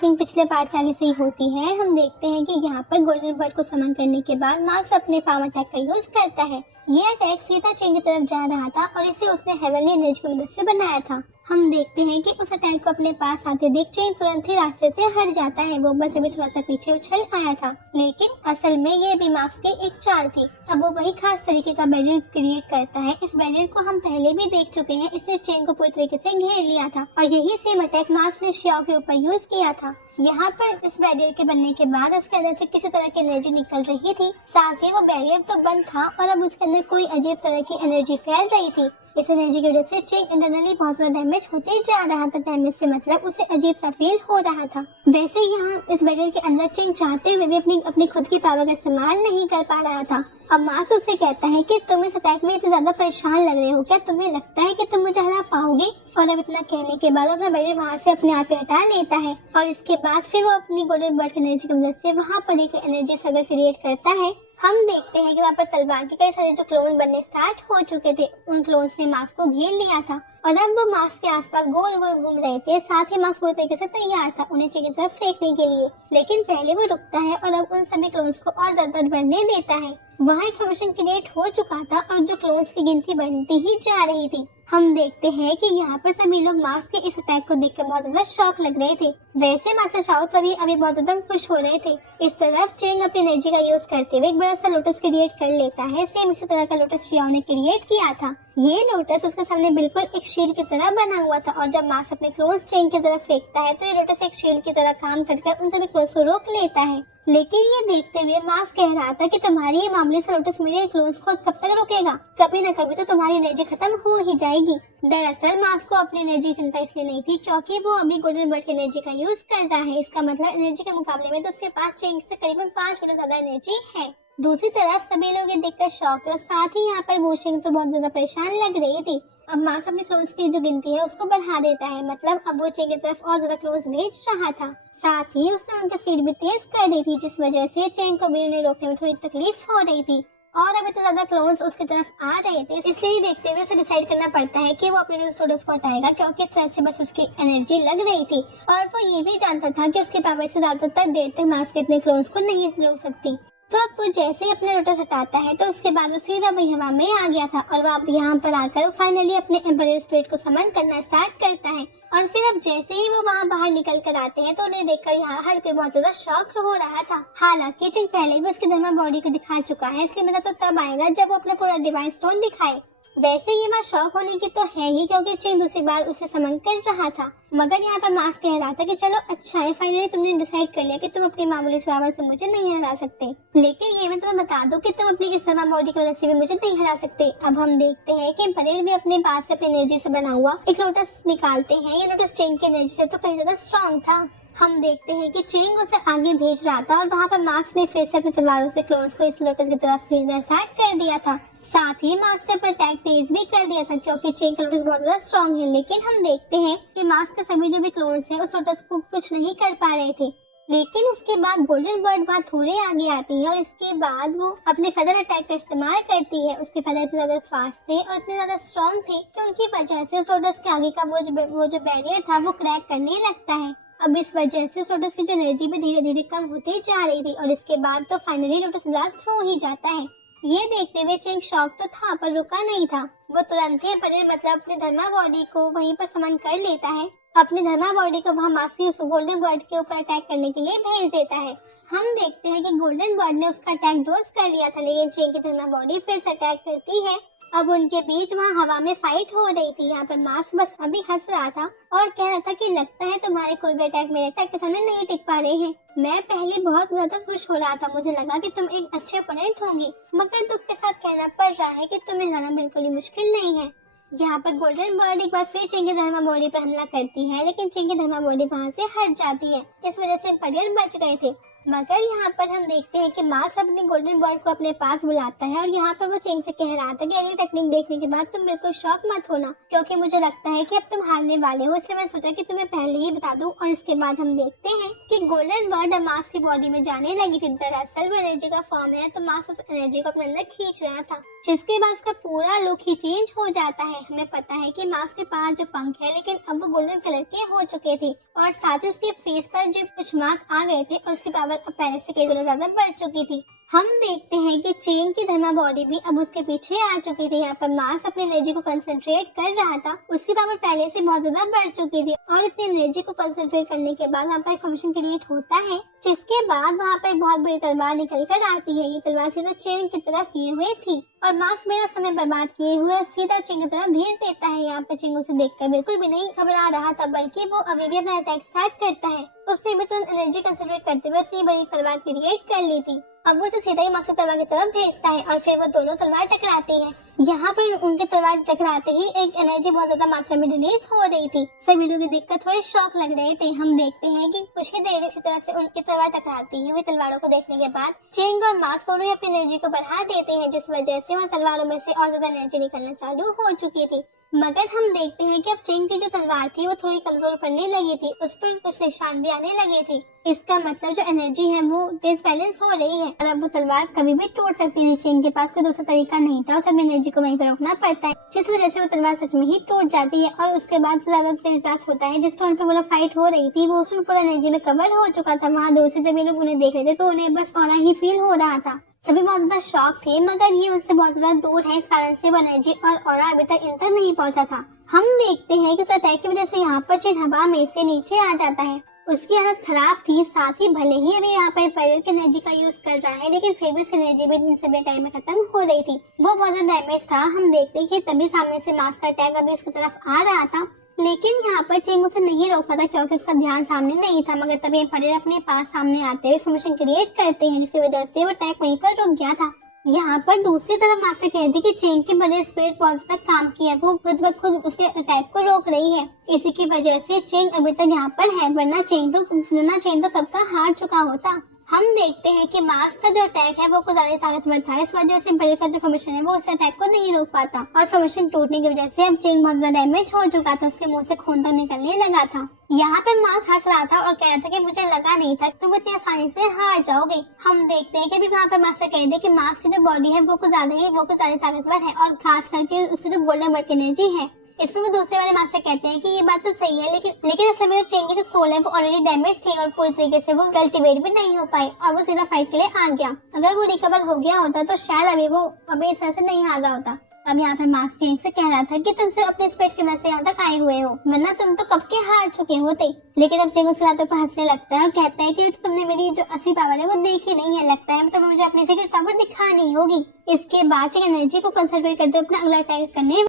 Starting पिछले part के आगे से ही होती है। हम देखते हैं कि यहाँ पर गोल्डन बर्ड को समन करने के बाद मार्क्स अपने पाम अटैक का यूज करता है। ये अटैक सीधा चेंग की तरफ जा रहा था और इसे उसने हेवनली एनर्जी की मदद से बनाया था। हम देखते हैं कि उस अटैक को अपने पास आते देख चेंग तुरंत ही रास्ते से हट जाता है। वो बस अभी थोड़ा सा पीछे उछल आया था, लेकिन असल में ये भी मार्क्स की एक चाल थी। अब वो वही खास तरीके का बैरियर क्रिएट करता है। इस बैरियर को हम पहले भी देख चुके हैं। इसने चेंग को पूरी तरीके से घेर लिया था और यही सेम अटैक मार्क्स ने शियाओ के ऊपर यूज किया था। यहाँ पर इस बैरियर के बनने के बाद उसके अंदर से किसी तरह की एनर्जी निकल रही थी। साथ ही वो बैरियर तो बंद था और अब उसके अंदर कोई अजीब तरह की एनर्जी फैल रही थी। इस एनर्जी की वजह से चेंग इंटरनली बहुत ज्यादा डैमेज होते जा रहा था। डैमेज से मतलब उसे अजीब सा फील हो रहा था। वैसे यहाँ इस बैरियर के अंदर चेंग चाहते हुए भी अपनी खुद की पावर का इस्तेमाल नहीं कर पा रहा था। अब मार्क्स उससे कहता है कि तुम इस अटैक में इतने ज्यादा परेशान लग रहे हो, क्या तुम्हें लगता है कि तुम मुझे हरा पाओगे? और अब इतना कहने के बाद अपना बैरियर वहाँ से अपने आप ही हटा लेता है और इसके बाद फिर वो अपनी गोल्डन बर्ड की एनर्जी की मदद से वहाँ पर एक एनर्जी सर्कल क्रिएट करता है। हम देखते हैं कि वहाँ पर तलवार के कई सारे जो क्लोन बनने स्टार्ट हो चुके थे। उन क्लोन्स ने मार्क्स को घेर लिया था और अब वो मार्क्स के आसपास गोल गोल घूम रहे थे। साथ ही मार्क्स पूरी तरीके से तैयार था उन्हें चेंग की तरफ फेंकने के लिए, लेकिन पहले वो रुकता है और अब उन सभी क्लोन्स को और ज्यादा बढ़ने देता है। वहाँ एक फॉर्मेशन क्रिएट हो चुका था और जो क्लोन्स की गिनती बढ़ती ही जा रही थी। हम देखते हैं कि यहाँ पर सभी लोग मार्क्स के इस अटैक को देखकर बहुत ज्यादा शॉक लग रहे थे। वैसे मार्क्स और शाओ तभी अभी बहुत ज्यादा खुश हो रहे थे। इस तरफ चेंग अपनी एनर्जी का यूज करते हुए एक बड़ा सा लोटस क्रिएट कर लेता है। सेम इसी तरह का लोटस शियाओ ने क्रिएट किया था। ये लोटस उसके सामने बिल्कुल एक शील्ड की तरह बना हुआ था और जब मार्क्स अपने क्लोन्स चेंग की तरफ फेंकता है तो ये लोटस एक शील्ड की तरह काम कर उन सभी क्लोन्स को रोक लेता है। लेकिन ये देखते हुए मार्क्स कह रहा था कि तुम्हारी ये मामूली सा लोटस मेरे क्लोन्स को कब तक रोकेगा? कभी न कभी तो तुम्हारी एनर्जी खत्म हो ही जाएगी। दरअसल मार्क्स को अपनी एनर्जी चिंता इसलिए नहीं थी क्योंकि वो अभी गोल्डन बर्ड की एनर्जी का यूज कर रहा है। इसका मतलब एनर्जी के मुकाबले में तो उसके पास चेंग से करीबन 5 गुना ज्यादा एनर्जी है। दूसरी तरफ सभी लोग ये देखकर शॉक थे और साथ ही यहाँ पर वो चेंग तो बहुत ज्यादा परेशान लग रही थी। अब मार्क्स अपने क्लोन्स की जो गिनती है उसको बढ़ा देता है, मतलब अब वो चेंग की तरफ और ज्यादा क्लोन्स भेज रहा था। साथ ही उसने उनकी स्पीड भी तेज कर दी थी जिस वजह से चेंग को भी उन्हें रोकने में थोड़ी तकलीफ हो रही थी और अब इतना ज्यादा क्लोन्स उसकी तरफ आ रहे थे। इसलिए देखते हुए उसे डिसाइड करना पड़ता है कि वो अपने लोटस को हटाएगा क्योंकि इस तरह से बस उसकी एनर्जी लग रही थी और वो ये भी जानता था कि उसकी पावर से ज्यादातर देर तक मार्क्स के इतने क्लोन्स को नहीं रोक सकती। तो अब वो जैसे ही अपने लोटस हटाता है तो उसके बाद वो सीधा वही हवा में आ गया था और वो अब यहाँ पर आकर वो फाइनली अपने एम्परर स्पिरिट को समन करना स्टार्ट करता है। और फिर अब जैसे ही वो वहाँ बाहर निकल कर आते हैं तो उन्हें देखकर यहाँ हर कोई बहुत ज्यादा शॉक हो रहा था। हालांकि चेंग पहले भी उसकी धर्मा बॉडी को दिखा चुका है, इसलिए मजा तो तब आएगा जब वो अपना पूरा डिवाइन स्टोन दिखाए। वैसे ये बात शौक होने की तो है ही क्योंकि चेंग दूसरी बार उसे समन कर रहा था, मगर यहाँ पर मार्क्स कह रहा था कि चलो अच्छा है, फाइनली तुमने डिसाइड कर लिया कि तुम अपनी मामूली पावर से मुझे नहीं हरा सकते। लेकिन ये मैं तुम्हें बता दूं कि तुम अपनी किस बॉडी की वजह से भी मुझे नहीं हरा सकते। अब हम देखते हैं कि एम्परर भी अपने पास से अपनी एनर्जी से बना हुआ एक लोटस निकालते हैं। ये लोटस चेंग की एनर्जी से तो कहीं ज्यादा स्ट्रॉन्ग था। हम देखते हैं कि चेंग उसे आगे भेज रहा था और वहाँ पर मार्क्स ने फिर से अपनी तलवारों के क्लोन्स को इस लोटस की तरफ भेजना स्टार्ट कर दिया था। साथ ही मार्क्स ने अपना अटैक तेज भी कर दिया था क्योंकि चेंग का लोटस बहुत ज्यादा स्ट्रॉन्ग है। लेकिन हम देखते हैं कि मार्क्स के सभी जो भी क्लोन्स हैं उस लोटस को कुछ नहीं कर पा रहे थे। लेकिन इसके बाद गोल्डन बर्ड वहाँ थोड़े आगे आती है और इसके बाद वो अपने फेदर अटैक का इस्तेमाल करती है। उसके फेदर इतने ज्यादा फास्ट थे और इतने ज्यादा स्ट्रॉन्ग थे कि उनकी वजह से उस लोटस के आगे का वो जो बैरियर था वो क्रैक करने लगता है। अब इस वजह से लोटस की जो एनर्जी भी धीरे धीरे कम होती जा रही थी और इसके बाद तो फाइनली लोटस ब्लास्ट हो ही जाता है। ये देखते हुए चेंग शॉक तो था पर रुका नहीं था। वो तुरंत ही मतलब अपनी धर्मा बॉडी को वहीं पर समन कर लेता है। अपनी धर्मा बॉडी को वहाँ मास्की उस गोल्डन बर्ड के ऊपर अटैक करने के लिए भेज देता है। हम देखते हैं कि गोल्डन बर्ड ने उसका अटैक डोज कर लिया था, लेकिन चेंग की धर्मा बॉडी फिर से अटैक करती है। अब उनके बीच वहाँ हवा में फाइट हो रही थी। यहाँ पर मार्क्स बस अभी हंस रहा था और कह रहा था कि लगता है तुम्हारे कोई भी अटैक मेरे अटैक के सामने नहीं टिक पा रहे हैं। मैं पहले बहुत ज्यादा खुश हो रहा था, मुझे लगा कि तुम एक अच्छे ओपोनेंट होंगी, मगर दुख के साथ कहना पड़ रहा है कि तुम्हें हराना बिल्कुल ही मुश्किल नहीं है। यहाँ पर गोल्डन बर्ड एक बार फिर चेंग की धर्मा बॉडी पर हमला करती है, लेकिन चेंग की धर्मा बॉडी वहाँ से हट जाती है। इस वजह से एम्परर बच गए थे। मगर यहाँ पर हम देखते हैं कि मार्क्स अपने गोल्डन बॉय को अपने पास बुलाता है और यहाँ पर वो चेंग से कह रहा था कि अगली टेक्निक देखने के बाद तुम बिल्कुल शॉक मत होना, क्योंकि मुझे लगता है कि अब तुम हारने वाले हो, इसलिए मैं सोचा कि तुम्हें पहले ही बता दूं। और इसके बाद हम देखते हैं कि गोल्डन बर्ड अब मार्क्स की बॉडी में जाने लगी थी। दरअसल वो एनर्जी का फॉर्म है, तो मार्क्स उस एनर्जी को अपने अंदर खींच रहा था, जिसके बाद उसका पूरा लुक ही चेंज हो जाता है। हमें पता है कि मार्क्स के पास जो पंख है, लेकिन अब वो गोल्डन कलर के हो चुके थे और साथ ही उसके फेस पर जो कुछ मार्क आ गए थे और उसकी पावर अब पहले से कई गुना ज्यादा बढ़ चुकी थी। हम देखते हैं कि चेंग की धर्मा बॉडी भी अब उसके पीछे आ चुकी थी। यहाँ पर मार्क्स अपनी एनर्जी को कंसंट्रेट कर रहा था, उसकी पावर पहले से बहुत ज्यादा बढ़ चुकी थी और इतनी एनर्जी को कंसंट्रेट करने के बाद वहाँ पर फंक्शन क्रिएट होता है, जिसके बाद वहाँ पर एक बहुत बड़ी तलवार निकल कर आती है। ये तलवार सीधा चेंग की तरफ किए हुए थी और मार्क्स मेरा समय बर्बाद किए हुए सीधा चेंग की तरफ भेज देता है। यहाँ पे चेंग उसे देखकर बिल्कुल भी नहीं घबरा रहा था, बल्कि वो अभी भी अपना अटैक स्टार्ट करता है। उसने भी तुरंत एनर्जी कंसंट्रेट करते हुए इतनी बड़ी तलवार क्रिएट कर ली थी। अब वो उसे सीधा ही मार्क्स की तलवार की तरफ भेजता है और फिर वो दोनों तलवार टकराती है। यहाँ पर उनके तलवार टकराते ही एक एनर्जी बहुत ज्यादा मात्रा में रिलीज हो रही थी। सभी लोग देखकर थोड़े शॉक लग रहे थे। हम देखते हैं कि कुछ ही देर इसी तरह से उनकी तलवार टकराती हुई तलवारों को देखने के बाद चेंग और मार्क्स दोनों ही अपनी एनर्जी को बढ़ा देते हैं, जिस वजह से वहाँ तलवारों में से और ज्यादा एनर्जी निकलना चालू हो चुकी थी। मगर हम देखते हैं कि अब चेंग की जो तलवार थी वो थोड़ी कमजोर पड़ने लगी थी, उस पर कुछ निशान भी आने लगे थे। इसका मतलब जो एनर्जी है वो डिसबैलेंस हो रही है और अब वो तलवार कभी भी टूट सकती थी। चेंग के पास कोई दूसरा तरीका नहीं था, उसे अपनी एनर्जी को वहीं पर रोकना पड़ता है, जिस वजह से वो तलवार सच में ही टूट जाती है और उसके बाद ज्यादा तेज ब्लास्ट होता है। जिस टाइम पर वो लोग फाइट हो रही थी वो उसमें पूरा एनर्जी में कवर हो चुका था। वहाँ दूर से जब ये लोग उन्हें देख रहे थे तो उन्हें बस ऑरा ही फील हो रहा था। सभी बहुत ज्यादा शॉक थे, मगर ये उनसे बहुत ज्यादा दूर है, इस कारण से वो एनर्जी और ऑरा अभी तक इन तक नहीं पहुंचा था। हम देखते हैं कि उस अटैक की वजह से यहाँ पर चेन हवा में से नीचे आ जाता है। उसकी हालत खराब थी, साथ ही भले ही अभी यहाँ पर फायर की एनर्जी का यूज कर रहा है, लेकिन फिर भी उसकी एनर्जी भी दिन से टाइम में खत्म हो रही थी। वो बहुत ज्यादा डैमेज था। हम देखते हैं कि तभी सामने से मास्क का अटैक अभी उसकी तरफ आ रहा था, लेकिन यहाँ पर चेंग उसे नहीं रोक पाता क्योंकि उसका ध्यान सामने नहीं था। मगर तभी फायर अपने पास सामने आते हुए फॉर्मेशन क्रिएट करते हैं, जिसकी वजह से वो अटैक वहीं पर रुक गया था। यहाँ पर दूसरी तरफ मास्टर कहते कि चेंग की बड़े स्पिरिट बहुत तक काम किया, वो खुद ब खुद उसके अटैक को रोक रही है। इसी की वजह से चेंग अभी तक यहाँ पर है, वरना चेंग तो कब का हार चुका होता। हम देखते हैं कि मास्क का जो अटैक है वो कुछ ज्यादा ताकतवर था, इस वजह से बड़े का जो फॉर्मेशन है वो उस अटैक को नहीं रोक पाता और फॉर्मेशन टूटने की वजह से अब चेंग बहुत ज्यादा डैमेज हो चुका था, उसके मुंह से खून तक निकलने लगा था। यहाँ पर मास्क हंस रहा था और कह रहा था कि मुझे लगा नहीं था तुम इतनी आसानी से हार जाओगे। हम देखते हैं कि अभी वहाँ पर मास्टर कहते हैं कि मास्क की जो बॉडी है वो कुछ ज्यादा ताकतवर है और खास करके उसकी जो गोल्डन बर्ड की एनर्जी है। इस पर वो दूसरे वाले मास्टर कहते हैं कि ये बात तो सही है, लेकिन असल में जो चेंग की जो सोल है वो ऑलरेडी डैमेज थी और पूरी तरीके से वो कल्टीवेट भी नहीं हो पाई और वो सीधा फाइट के लिए आ गया। अगर वो रिकवर हो गया होता तो शायद अभी इस तरह से नहीं हार रहा होता। अब यहाँ पर मास्क चेंग से कह रहा था कि तुम सिर्फ अपने स्पेट की वजह से यहाँ तक आए हुए हो, वरना तुम तो कब के हार चुके होते। लेकिन अब चेंग उसके हाथों पर हंसने लगता है और कहता है कि तुमने मेरी जो असली पावर है वो देखी नहीं है, लगता है तो मुझे अपनी सीक्रेट पावर दिखानी होगी। इसके बाद चेंग एनर्जी को कंसंट्रेट करते हुए अपना अगला अटैक करने